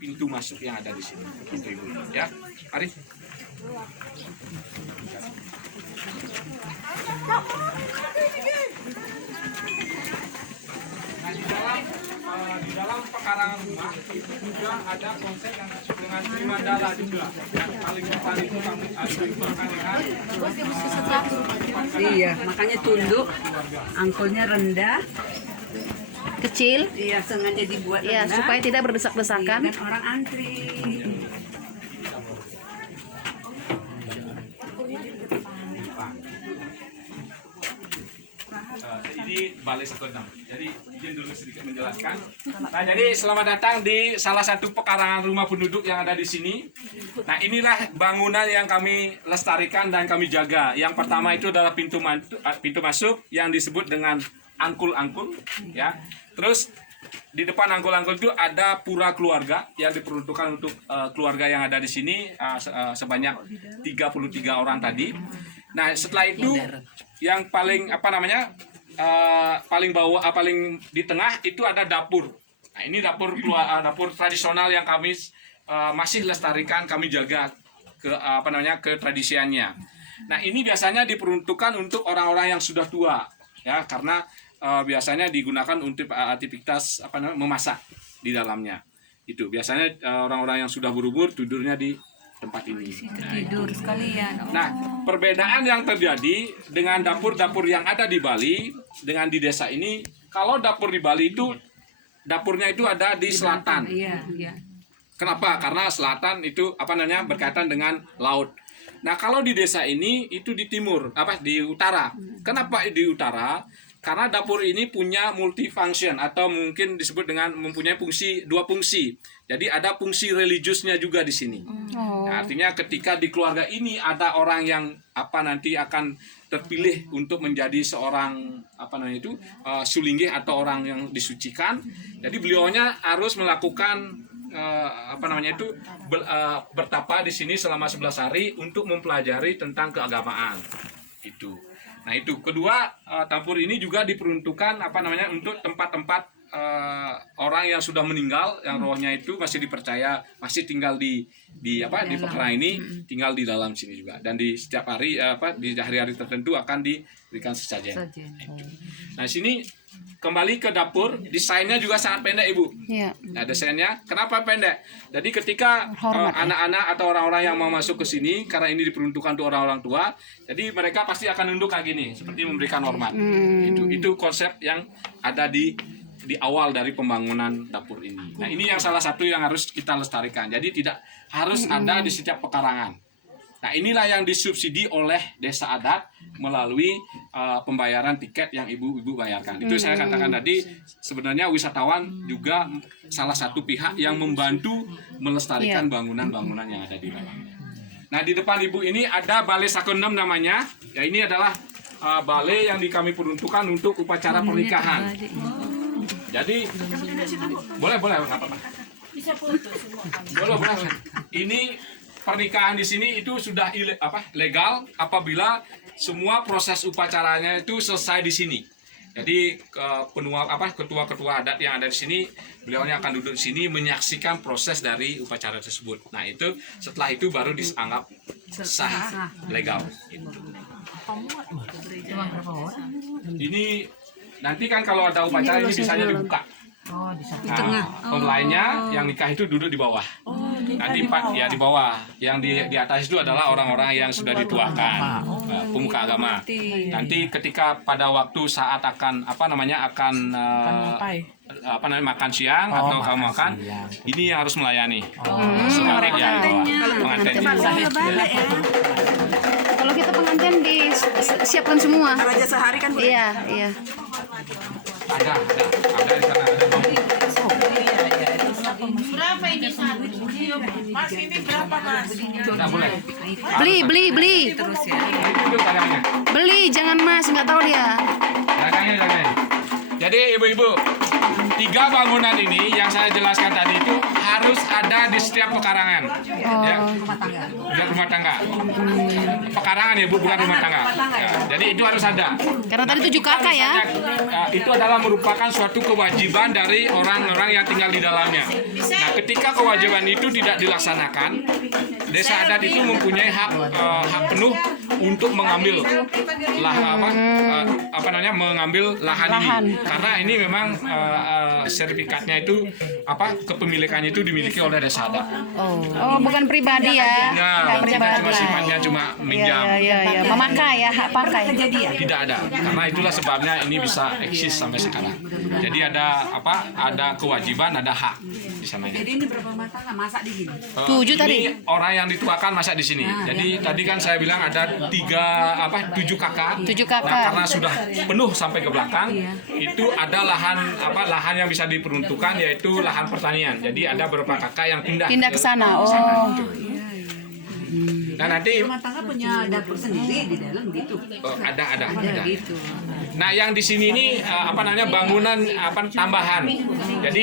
pintu masuk yang ada di sini. Itu Ibu. Ya, mari. Nah, di dalam pekarangan rumah itu juga ada konsep yang disebut dengan mandala juga. Yang paling depan itu kami ada pekarangan. Iya, makanya tunduk, angkulnya rendah. Kecil. Iya, sengaja dibuat Ya, rendah. supaya tidak Iya, berdesak-desakan. dan orang antri. Ini Balai Sekondang. Jadi izin dulu sedikit menjelaskan. Nah, jadi selamat datang di salah satu pekarangan rumah penduduk yang ada di sini. Nah, inilah bangunan yang kami lestarikan dan kami jaga. Yang pertama itu adalah pintu masuk yang disebut dengan angkul-angkul, ya. Terus di depan angkul-angkul itu ada pura keluarga yang diperuntukkan untuk keluarga yang ada di sini sebanyak 33 orang tadi. Nah, setelah itu yang paling paling bawah, paling di tengah itu ada dapur. Nah, ini dapur tradisional yang kami masih lestarikan, kami jaga ke tradisiannya. Nah, ini biasanya diperuntukkan untuk orang-orang yang sudah tua, ya, karena biasanya digunakan untuk aktivitas memasak di dalamnya. Itu biasanya orang-orang yang sudah berumur tidurnya di tempat ini. Tidur sekalian. Nah, perbedaan yang terjadi dengan dapur-dapur yang ada di Bali dengan di desa ini, kalau dapur di Bali itu dapurnya itu ada di selatan. Iya, iya. Kenapa? Karena selatan itu berkaitan dengan laut. Nah, kalau di desa ini itu di timur, di utara. Kenapa di utara? Karena dapur ini punya multifunction atau mungkin disebut dengan mempunyai dua fungsi. Jadi ada fungsi religiusnya juga di sini. Nah, artinya ketika di keluarga ini ada orang yang nanti akan terpilih untuk menjadi seorang sulinggih atau orang yang disucikan. Jadi beliaunya harus melakukan bertapa di sini selama 11 hari untuk mempelajari tentang keagamaan. Itu. Nah, itu kedua, dapur ini juga diperuntukkan untuk tempat-tempat orang yang sudah meninggal, yang rohnya itu masih dipercaya masih tinggal di pekarangan ini, tinggal di dalam sini juga, dan di setiap hari di hari-hari tertentu akan diberikan sesajen. Nah, sini kembali ke dapur, desainnya juga sangat pendek, Ibu. Iya. Nah, desainnya kenapa pendek? Jadi ketika anak-anak atau orang-orang yang mau masuk ke sini, karena ini diperuntukkan untuk orang-orang tua, jadi mereka pasti akan nunduk kayak gini, seperti memberikan hormat. Itu konsep yang ada di awal dari pembangunan dapur ini. Nah, ini yang salah satu yang harus kita lestarikan. Jadi tidak harus ada di setiap pekarangan. Nah, inilah yang disubsidi oleh desa adat melalui pembayaran tiket yang ibu-ibu bayarkan. Itu saya katakan tadi, sebenarnya wisatawan juga salah satu pihak yang membantu melestarikan bangunan-bangunan yang ada di dalamnya. Nah, di depan ibu ini ada Balai Sakondam namanya. Ya, ini adalah balai yang kami peruntukkan untuk upacara pernikahan. Jadi boleh nggak apa-apa. Bisa foto semua. Boleh. Ini pernikahan di sini itu sudah legal apabila semua proses upacaranya itu selesai di sini. Jadi ketua-ketua adat yang ada di sini, beliaunya akan duduk di sini menyaksikan proses dari upacara tersebut. Nah, itu setelah itu baru dianggap sah, legal. Ini nanti kan kalau ada upacara ini bisanya dibuka. Nah, lainnya yang nikah itu duduk di bawah. Nanti di bawah. Yang di atas itu adalah orang-orang yang sudah dituakan, pemuka agama. Nanti ketika pada waktu saat akan makan siang atau kamu makan, ini yang harus melayani. Sebagai pengantinnya. Kalau kita pengantin disiapkan semua. Raja sehari kan boleh. Iya. Ada di sana, ada bambu. Berapa ini satu? Mas, ini berapa, Mas? Tidak boleh. Beli. Terus ya. Itu dagangnya. Beli, jangan Mas, nggak tahu dia. Dagangnya. Jadi ibu-ibu, 3 bangunan ini yang saya jelaskan tadi itu harus ada ada di setiap pekarangan. Ya. Untuk rumah tangga. Pekarangan ya, Bu, bukan rumah tangga. Ya, jadi itu harus ada. Karena tadi 7 kakak ya. Itu adalah merupakan suatu kewajiban dari orang-orang yang tinggal di dalamnya. Nah, ketika kewajiban itu tidak dilaksanakan, desa adat itu mempunyai hak penuh untuk mengambil mengambil lahan ini. Karena ini memang sertifikatnya itu kepemilikannya itu dimiliki oleh desa adat. Oh, bukan pribadi ya. Nah, Nggak tidak cuma sifatnya cuma minjam. Iya. Memakai ya, hak pakai. Tidak ada, karena itulah sebabnya ini bisa eksis sampai sekarang. Jadi ada kewajiban, ada hak di sana. Jadi ini berapa rumah tangga masak di sini? 7 tadi. Ini orang yang dituakan masak di sini. Jadi tadi kan saya bilang ada 7 kakak. 7 kakak. Nah, karena sudah penuh sampai ke belakang, itu ada lahan yang bisa diperuntukkan, yaitu lahan pertanian. Jadi ada beberapa kakak yang pindah ke sana. Oh. Nah, nanti Rumah tangga punya dapur sendiri di dalam gitu. ada. Gitu. Nah, yang di sini ini bangunan tambahan. Jadi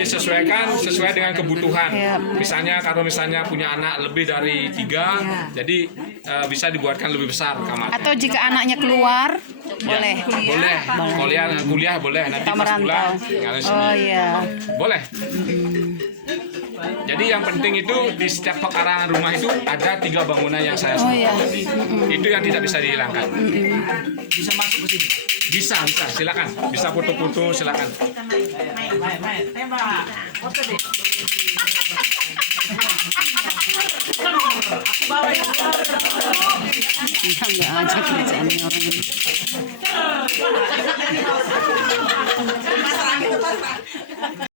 disesuaikan sesuai dengan kebutuhan. Misalnya kalau punya anak lebih dari 3, jadi bisa dibuatkan lebih besar kamar. Atau jika anaknya keluar, boleh. Boleh. Kuliah boleh. Nanti Atau pas pulang merantau. tinggal di sini. Oh iya. Boleh. Jadi yang penting itu di setiap pekarangan rumah itu ada 3 bangunan yang saya sebutkan tadi. Itu yang tidak bisa dihilangkan. Bisa masuk ke sini. Bisa, silakan. Bisa foto-foto, silakan. Main. Tembak. Foto deh. Bawa ya. Enggak aja kerjaannya orang ini. Pasrah gitu, pasrah.